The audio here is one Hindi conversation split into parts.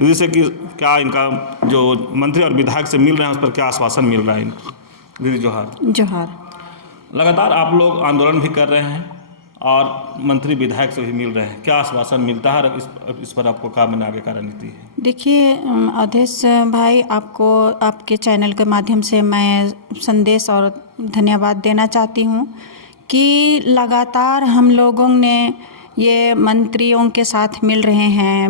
जिससे कि क्या इनका जो मंत्री और विधायक से मिल रहे हैं उस पर क्या आश्वासन मिल रहा है इनको? दीदी जोहार। जोहार। लगातार आप लोग आंदोलन भी कर रहे हैं और मंत्री विधायक से भी मिल रहे हैं, क्या आश्वासन मिलता है और इस पर आपको क्या मैंने आगे का रणनीति है? देखिए अवधेश भाई, आपको आपके चैनल के माध्यम से मैं संदेश और धन्यवाद देना चाहती हूँ कि लगातार हम लोगों ने ये मंत्रियों के साथ मिल रहे हैं,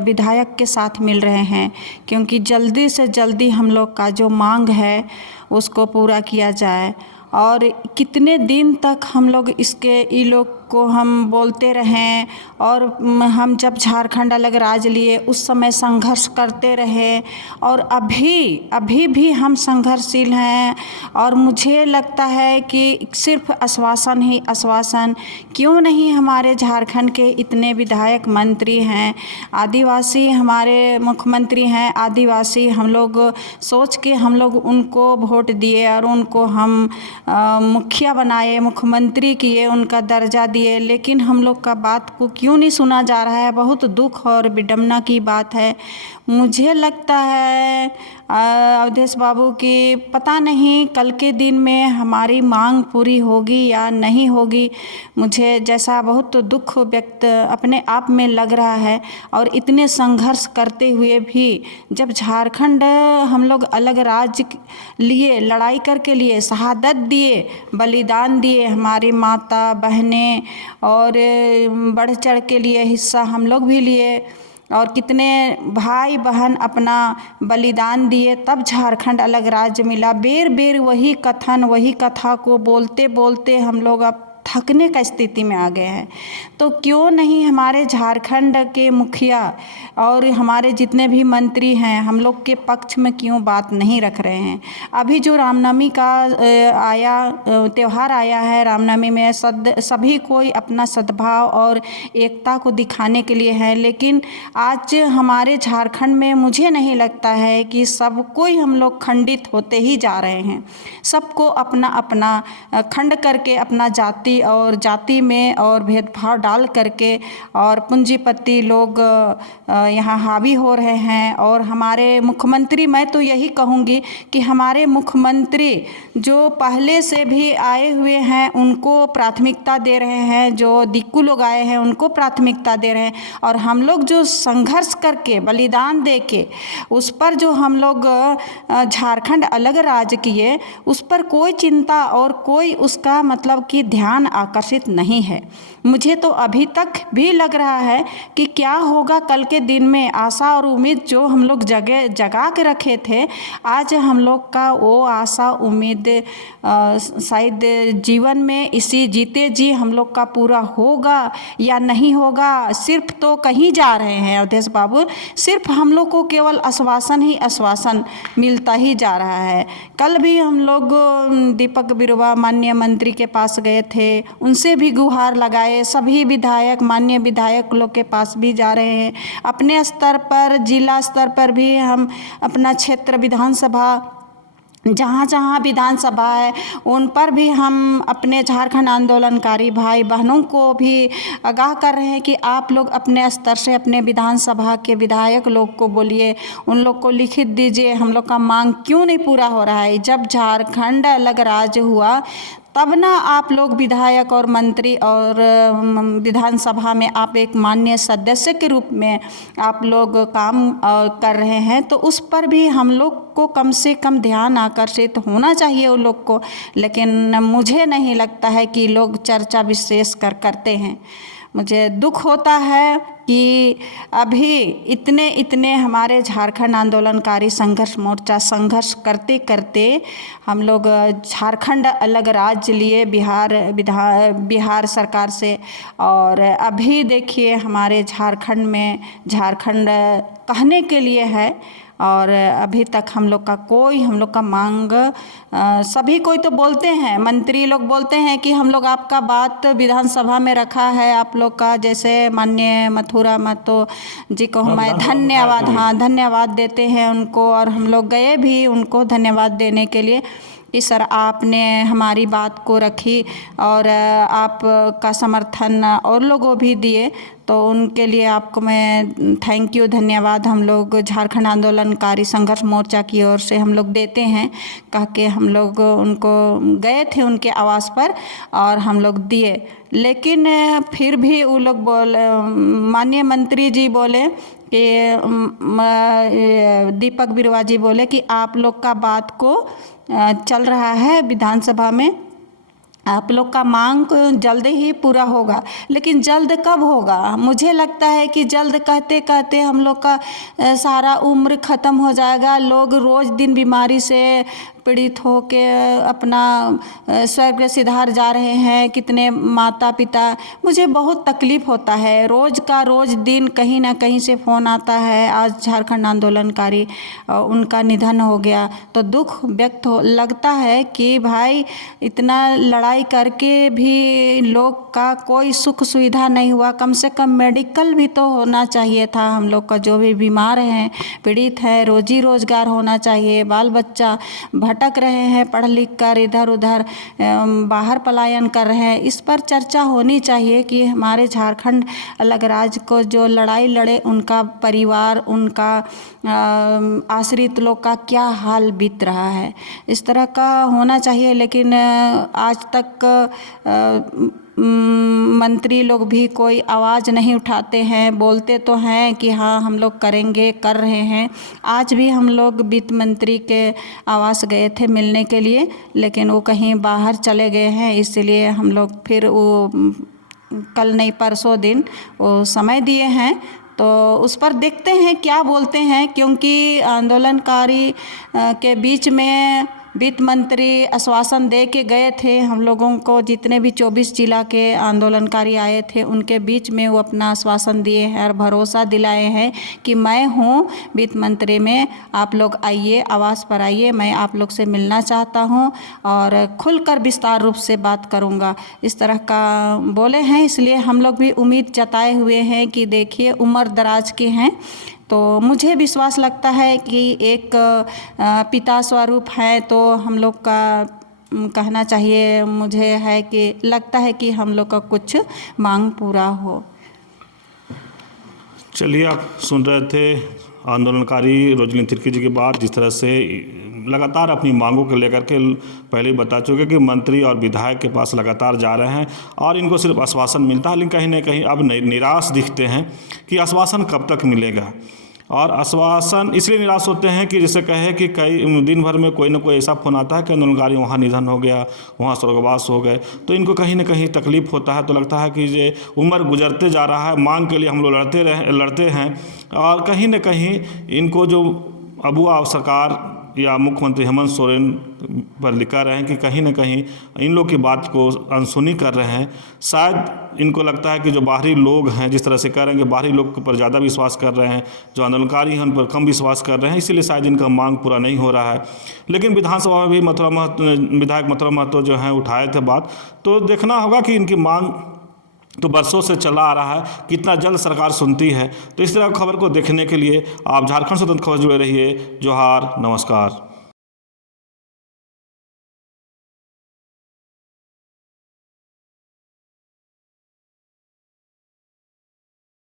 विधायक के साथ मिल रहे हैं, क्योंकि जल्दी से जल्दी हम लोग का जो मांग है उसको पूरा किया जाए। और कितने दिन तक हम लोग ई लोग को हम बोलते रहें, और हम जब झारखंड अलग राज्य लिए उस समय संघर्ष करते रहे, और अभी भी हम संघर्षशील हैं। और मुझे लगता है कि सिर्फ आश्वासन ही आश्वासन क्यों नहीं, हमारे झारखंड के इतने विधायक मंत्री हैं, आदिवासी हमारे मुख्यमंत्री हैं, आदिवासी हम लोग सोच के हम लोग उनको वोट दिए और उनको हम मुखिया बनाए, मुख्यमंत्री किए, उनका दर्जा दिए, लेकिन हम लोग का बात को क्यों नहीं सुना जा रहा है। बहुत दुख और विडंबना की बात है। मुझे लगता है अवधेश बाबू की पता नहीं कल के दिन में हमारी मांग पूरी होगी या नहीं होगी। मुझे जैसा बहुत दुख व्यक्त अपने आप में लग रहा है। और इतने संघर्ष करते हुए भी जब झारखंड हम लोग अलग राज्य लिए, लड़ाई करके लिए, शहादत दिए, बलिदान दिए, हमारी माता बहनें, और बढ़ चढ़ के लिए हिस्सा हम लोग भी लिए, और कितने भाई बहन अपना बलिदान दिए, तब झारखंड अलग राज्य मिला। बेर बेर वही कथन, वही कथा को बोलते बोलते हम लोग अब थकने का स्थिति में आ गए हैं। तो क्यों नहीं हमारे झारखंड के मुखिया और हमारे जितने भी मंत्री हैं हम लोग के पक्ष में क्यों बात नहीं रख रहे हैं। अभी जो रामनवमी का त्यौहार आया है, रामनवमी में सभी कोई अपना सद्भाव और एकता को दिखाने के लिए है, लेकिन आज हमारे झारखंड में मुझे नहीं लगता है कि सब कोई हम लोग खंडित होते ही जा रहे हैं। सबको अपना अपना खंड करके अपना जाति में और भेदभाव डाल करके और पूंजीपति लोग यहाँ हावी हो रहे हैं। और हमारे मुख्यमंत्री, मैं तो यही कहूँगी कि हमारे मुख्यमंत्री जो पहले से भी आए हुए हैं उनको प्राथमिकता दे रहे हैं, जो दिक्कू लोग आए हैं उनको प्राथमिकता दे रहे हैं, और हम लोग जो संघर्ष करके बलिदान दे के उस पर जो हम लोग झारखंड अलग राज्य किए, उस पर कोई चिंता और कोई उसका मतलब कि ध्यान आकर्षित नहीं है। मुझे तो अभी तक भी लग रहा है कि क्या होगा कल के दिन में। आशा और उम्मीद जो हम लोग जगा के रखे थे, आज हम लोग का वो आशा उम्मीद शायद जीवन में इसी जीते जी हम लोग का पूरा होगा या नहीं होगा। सिर्फ तो कहीं जा रहे हैं अवधेश बाबू, सिर्फ हम लोग को केवल आश्वासन ही आश्वासन मिलता ही जा रहा है। कल भी हम लोग दीपक बिरुवा माननीय मंत्री के पास गए थे, उनसे भी गुहार लगाए। सभी विधायक, माननीय विधायक लोग के पास भी जा रहे हैं। अपने स्तर पर, जिला स्तर पर भी हम अपना क्षेत्र विधानसभा, जहाँ जहाँ विधानसभा है उन पर भी हम अपने झारखंड आंदोलनकारी भाई बहनों को भी आगाह कर रहे हैं कि आप लोग अपने स्तर से अपने विधानसभा के विधायक लोग को बोलिए, उन लोग को लिखित दीजिए हम लोग का मांग क्यों नहीं पूरा हो रहा है। जब झारखंड अलग राज्य हुआ तब ना आप लोग विधायक और मंत्री और विधानसभा में आप एक माननीय सदस्य के रूप में आप लोग काम कर रहे हैं, तो उस पर भी हम लोग को कम से कम ध्यान आकर्षित होना चाहिए उन लोग को। लेकिन मुझे नहीं लगता है कि लोग चर्चा विशेष करते हैं। मुझे दुख होता है कि अभी इतने हमारे झारखंड आंदोलनकारी संघर्ष मोर्चा संघर्ष करते करते हम लोग झारखंड अलग राज्य लिए बिहार सरकार से, और अभी देखिए हमारे झारखंड में झारखंड कहने के लिए है, और अभी तक हम लोग का मांग सभी कोई तो बोलते हैं, मंत्री लोग बोलते हैं कि हम लोग आपका बात विधानसभा में रखा है, आप लोग का, जैसे माननीय मथुरा महतो जी को मैं धन्यवाद देते हैं उनको, और हम लोग गए भी उनको धन्यवाद देने के लिए कि सर आपने हमारी बात को रखी और आपका समर्थन और लोगों भी दिए, तो उनके लिए आपको मैं थैंक यू, धन्यवाद हम लोग झारखंड आंदोलनकारी संघर्ष मोर्चा की ओर से हम लोग देते हैं। कह के हम लोग उनको गए थे उनके आवास पर और हम लोग दिए, लेकिन फिर भी वो लोग बोले, माननीय मंत्री जी बोले कि दीपक बिरुवा जी बोले कि आप लोग का बात को चल रहा है विधानसभा में, आप लोग का मांग जल्द ही पूरा होगा। लेकिन जल्द कब होगा? मुझे लगता है कि जल्द कहते कहते हम लोग का सारा उम्र ख़त्म हो जाएगा। लोग रोज़ दिन बीमारी से पीड़ित हो के अपना स्वर्ग सिधार जा रहे हैं, कितने माता पिता। मुझे बहुत तकलीफ़ होता है, रोज़ का रोज़ दिन कहीं ना कहीं से फ़ोन आता है, आज झारखंड आंदोलनकारी उनका निधन हो गया, तो दुख व्यक्त हो लगता है कि भाई इतना लड़ाई करके भी लोग का कोई सुख सुविधा नहीं हुआ। कम से कम मेडिकल भी तो होना चाहिए था हम लोग का, जो भी बीमार हैं पीड़ित है, रोजी रोज़गार होना चाहिए। बाल बच्चा भटक रहे हैं पढ़ लिख कर, इधर उधर बाहर पलायन कर रहे हैं। इस पर चर्चा होनी चाहिए कि हमारे झारखंड अलग राज्य को जो लड़ाई लड़े उनका परिवार, उनका आश्रित लोग का क्या हाल बीत रहा है, इस तरह का होना चाहिए। लेकिन आज तक मंत्री लोग भी कोई आवाज़ नहीं उठाते हैं। बोलते तो हैं कि हाँ हम लोग करेंगे, कर रहे हैं। आज भी हम लोग वित्त मंत्री के आवास गए थे मिलने के लिए, लेकिन वो कहीं बाहर चले गए हैं, इसलिए हम लोग फिर वो कल नहीं परसों दिन वो समय दिए हैं, तो उस पर देखते हैं क्या बोलते हैं। क्योंकि आंदोलनकारी के बीच में वित्त मंत्री आश्वासन दे के गए थे हम लोगों को, जितने भी 24 जिला के आंदोलनकारी आए थे उनके बीच में वो अपना आश्वासन दिए हैं और भरोसा दिलाए हैं कि मैं हूँ वित्त मंत्री में, आप लोग आइए, आवास पर आइए, मैं आप लोग से मिलना चाहता हूँ और खुलकर विस्तार रूप से बात करूँगा, इस तरह का बोले हैं। इसलिए हम लोग भी उम्मीद जताए हुए हैं कि देखिए उम्र दराज के हैं, तो मुझे विश्वास लगता है कि एक पिता स्वरूप है, तो हम लोग का कहना चाहिए, मुझे है कि लगता है कि हम लोग का कुछ मांग पूरा हो। चलिए, आप सुन रहे थे आंदोलनकारी रोजलिन तिर्की जी की बात, जिस तरह से लगातार अपनी मांगों को लेकर के पहले ही बता चुके कि मंत्री और विधायक के पास लगातार जा रहे हैं और इनको सिर्फ आश्वासन मिलता है, लेकिन कहीं ना कहीं अब निराश दिखते हैं कि आश्वासन कब तक मिलेगा। और आश्वासन इसलिए निराश होते हैं कि जैसे कहे कि कई दिन भर में कोई ना कोई ऐसा फ़ोन आता है कि आंदोलनकारी वहाँ निधन हो गया, वहाँ स्वर्गवास हो गए, तो इनको कहीं ना कहीं तकलीफ़ होता है। तो लगता है कि ये उम्र गुजरते जा रहा है, मांग के लिए हम लोग लड़ते हैं और कहीं ना कहीं इनको जो अबुआ सरकार या मुख्यमंत्री हेमंत सोरेन पर लिखा रहे हैं कि कहीं ना कहीं इन लोग की बात को अनसुनी कर रहे हैं। शायद इनको लगता है कि जो बाहरी लोग हैं, जिस तरह से कह रहे हैं कि बाहरी लोग पर ज़्यादा विश्वास कर रहे हैं, जो आंदोलनकारी हैं उन पर कम विश्वास कर रहे हैं, इसीलिए शायद इनका मांग पूरा नहीं हो रहा है। लेकिन विधानसभा में भी विधायक मथुरा महतो जो हैं उठाए थे बात, तो देखना होगा कि इनकी मांग तो बरसों से चला आ रहा है, कितना जल्द सरकार सुनती है। तो इस तरह खबर को देखने के लिए आप झारखंड स्वतंत्र खबर जुड़े रहिए। जोहार, नमस्कार।